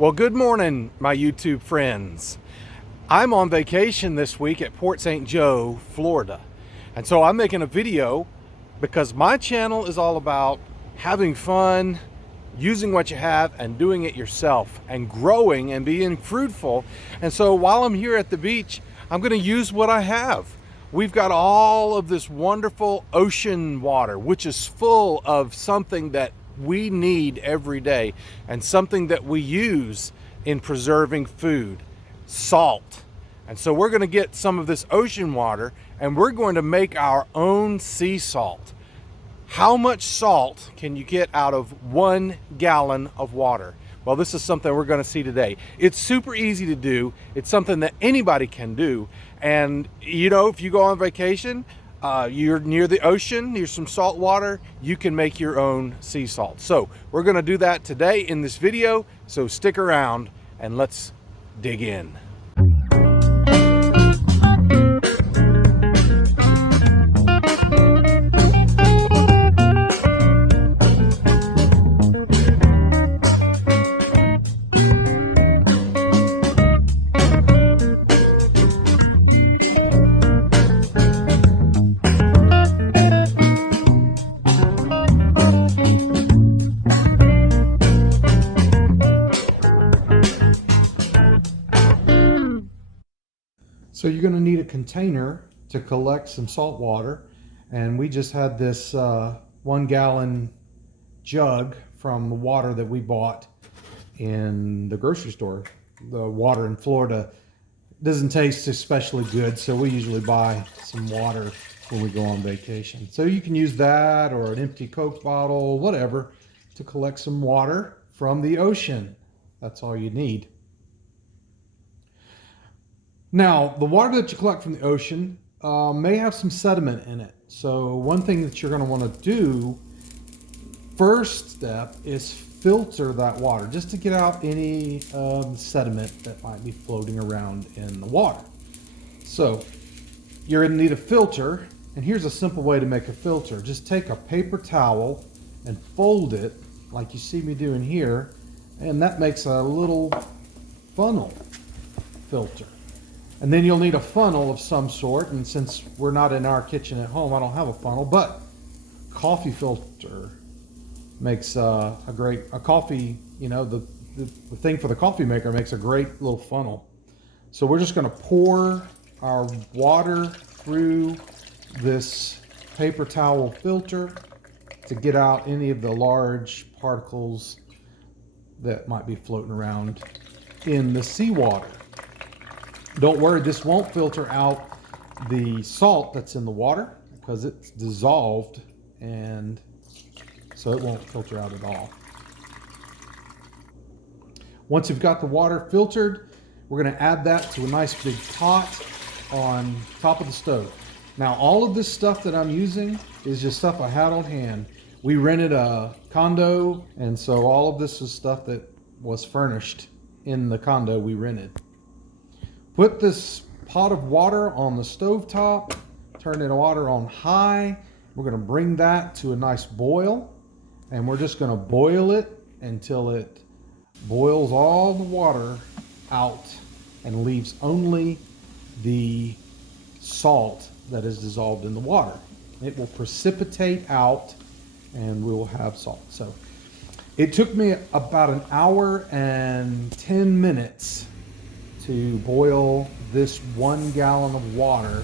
Well, good morning, my YouTube friends. I'm on vacation this week at Port St. Joe, Florida. And so I'm making a video because my channel is all about having fun, using what you have and doing it yourself and growing and being fruitful. And so while I'm here at the beach, I'm going to use what I have. We've got all of this wonderful ocean water, which is full of something that we need every day and something that we use in preserving food, salt. And so we're going to get some of this ocean water and we're going to make our own sea salt. How much salt can you get out of 1 gallon of water? Well, this is something we're going to see today. It's super easy to do. It's something that anybody can do. And you know, if you go on vacation, you're near the ocean, near some salt water, you can make your own sea salt. So we're going to do that today in this video. So stick around and let's dig in. So you're going to need a container to collect some salt water, and we just had this 1 gallon jug from the water that we bought in the grocery store. The water in Florida doesn't taste especially good, so we usually buy some water when we go on vacation. So you can use that or an empty Coke bottle, whatever, to collect some water from the ocean. That's all you need. Now, the water that you collect from the ocean may have some sediment in it. So one thing that you're going to want to do, first step, is filter that water just to get out any sediment that might be floating around in the water. So you're going to need a filter, and here's a simple way to make a filter. Just take a paper towel and fold it like you see me doing here, and that makes a little funnel filter. And then you'll need a funnel of some sort, and since we're not in our kitchen at home, I don't have a funnel, but coffee filter makes a coffee, you know, the thing for the coffee maker makes a great little funnel. So we're just going to pour our water through this paper towel filter to get out any of the large particles that might be floating around in the seawater. Don't worry, this won't filter out the salt that's in the water because it's dissolved, and so it won't filter out at all. Once you've got the water filtered, we're going to add that to a nice big pot on top of the stove. Now, all of this stuff that I'm using is just stuff I had on hand. We rented a condo, and so all of this is stuff that was furnished in the condo we rented. Put this pot of water on the stove top, turn the water on high. We're going to bring that to a nice boil, and we're just going to boil it until it boils all the water out and leaves only the salt that is dissolved in the water. It will precipitate out and we will have salt. So it took me about 1 hour and 10 minutes to boil this 1 gallon of water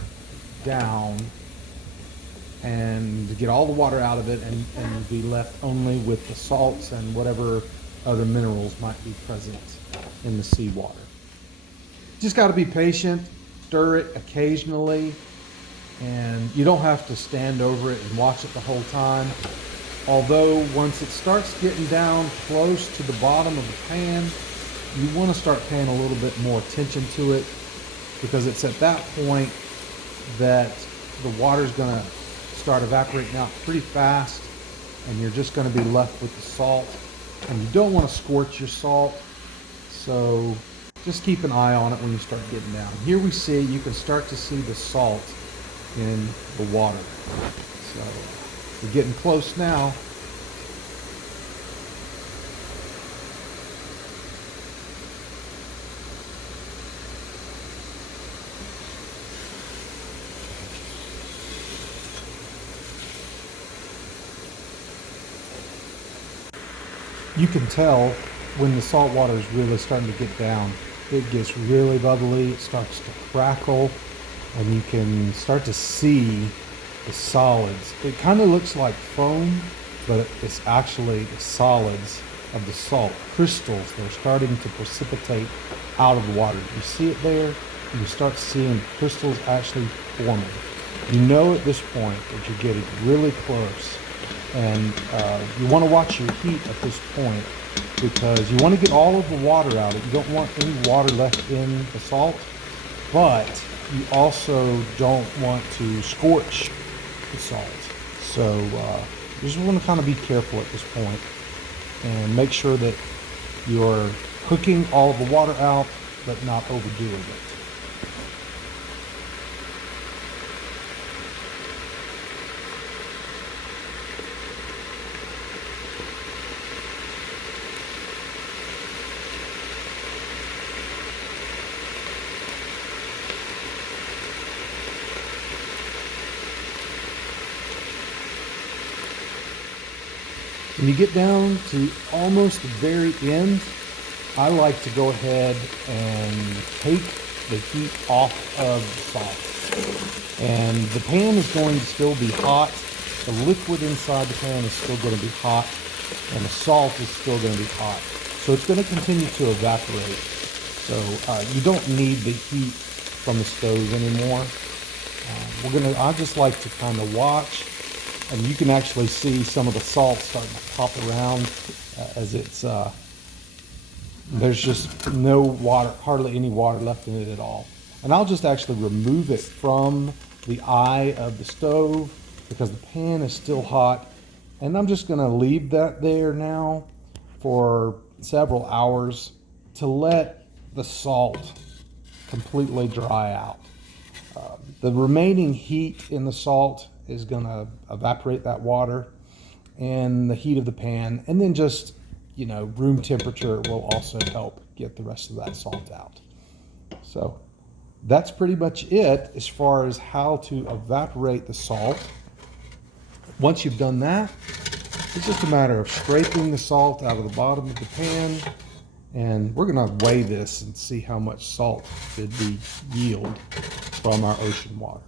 down and to get all the water out of it and be left only with the salts and whatever other minerals might be present in the seawater. Just got to be patient, stir it occasionally, and you don't have to stand over it and watch it the whole time. Although once it starts getting down close to the bottom of the pan, you want to start paying a little bit more attention to it, because it's at that point that the water is going to start evaporating out pretty fast, and you're just going to be left with the salt, and you don't want to scorch your salt, so just keep an eye on it when you start getting down. Here you can start to see the salt in the water. So we're getting close now. You can tell when the salt water is really starting to get down. It gets really bubbly, it starts to crackle, and you can start to see the solids. It kind of looks like foam, but it's actually the solids of the salt, crystals. They're starting to precipitate out of the water. You see it there? You start seeing crystals actually forming. You know at this point that you're getting really close, and you want to watch your heat at this point because you want to get all of the water out. You don't want any water left in the salt, but you also don't want to scorch the salt. So you just want to kind of be careful at this point and make sure that you're cooking all of the water out, but not overdoing it. When you get down to almost the very end, I like to go ahead and take the heat off of the salt. And the pan is going to still be hot. The liquid inside the pan is still going to be hot, and the salt is still going to be hot. So it's going to continue to evaporate. So you don't need the heat from the stove anymore. I just like to kind of watch. And you can actually see some of the salt starting to pop around as it's, there's just no water, hardly any water left in it at all. And I'll just actually remove it from the eye of the stove because the pan is still hot. And I'm just gonna leave that there now for several hours to let the salt completely dry out. The remaining heat in the salt is going to evaporate that water and the heat of the pan, and then just, room temperature will also help get the rest of that salt out. So that's pretty much it as far as how to evaporate the salt. Once you've done that, it's just a matter of scraping the salt out of the bottom of the pan, and we're going to weigh this and see how much salt did we yield from our ocean water.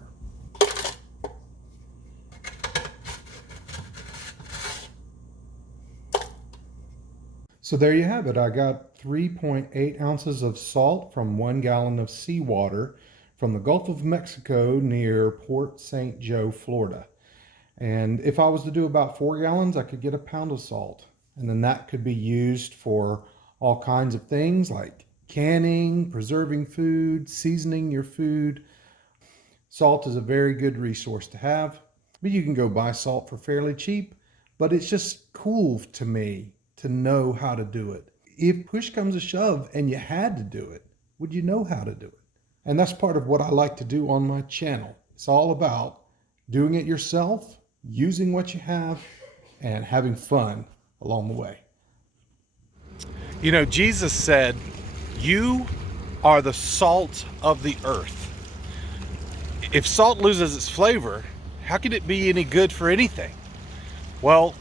So there you have it. I got 3.8 ounces of salt from 1 gallon of seawater from the Gulf of Mexico near Port St. Joe, Florida. And if I was to do about 4 gallons, I could get a pound of salt. And then that could be used for all kinds of things like canning, preserving food, seasoning your food. Salt is a very good resource to have, but you can go buy salt for fairly cheap. But it's just cool to me to know how to do it. If push comes to shove and you had to do it, would you know how to do it? And that's part of what I like to do on my channel. It's all about doing it yourself, using what you have, and having fun along the way. Jesus said, "You are the salt of the earth." If salt loses its flavor, how can it be any good for anything? Well,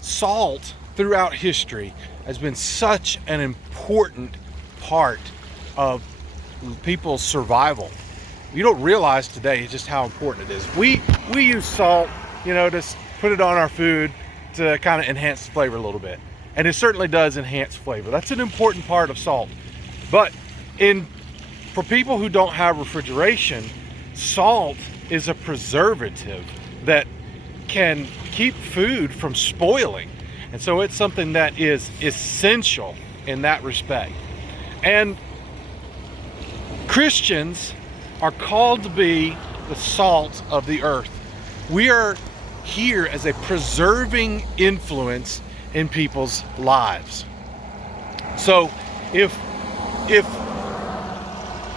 salt throughout history has been such an important part of people's survival. You don't realize today just how important it is. We use salt, to put it on our food to kind of enhance the flavor a little bit. And it certainly does enhance flavor. That's an important part of salt. But for people who don't have refrigeration, salt is a preservative that can keep food from spoiling. And so it's something that is essential in that respect. And Christians are called to be the salt of the earth. We are here as a preserving influence in people's lives. So if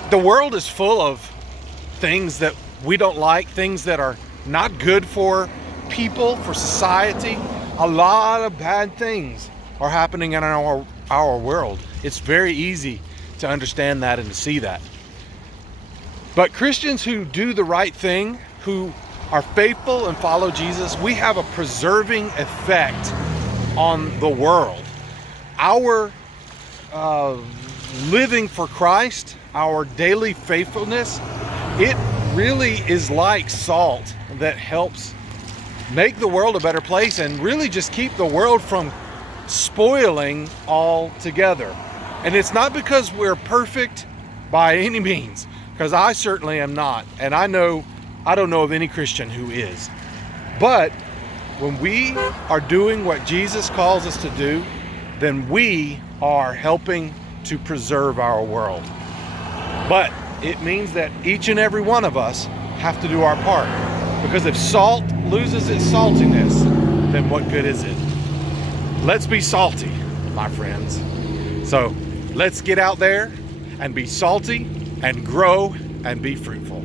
the world is full of things that we don't like, things that are not good for people, for society, a lot of bad things are happening in our world. It's very easy to understand that and to see that. But Christians who do the right thing, who are faithful and follow Jesus, we have a preserving effect on the world. our living for Christ, our daily faithfulness, it really is like salt that helps make the world a better place and really just keep the world from spoiling altogether. And it's not because we're perfect by any means, because I certainly am not, and I don't know of any Christian who is. But when we are doing what Jesus calls us to do, then we are helping to preserve our world. But it means that each and every one of us have to do our part. Because if salt loses its saltiness, then what good is it? Let's be salty, my friends. So let's get out there and be salty and grow and be fruitful.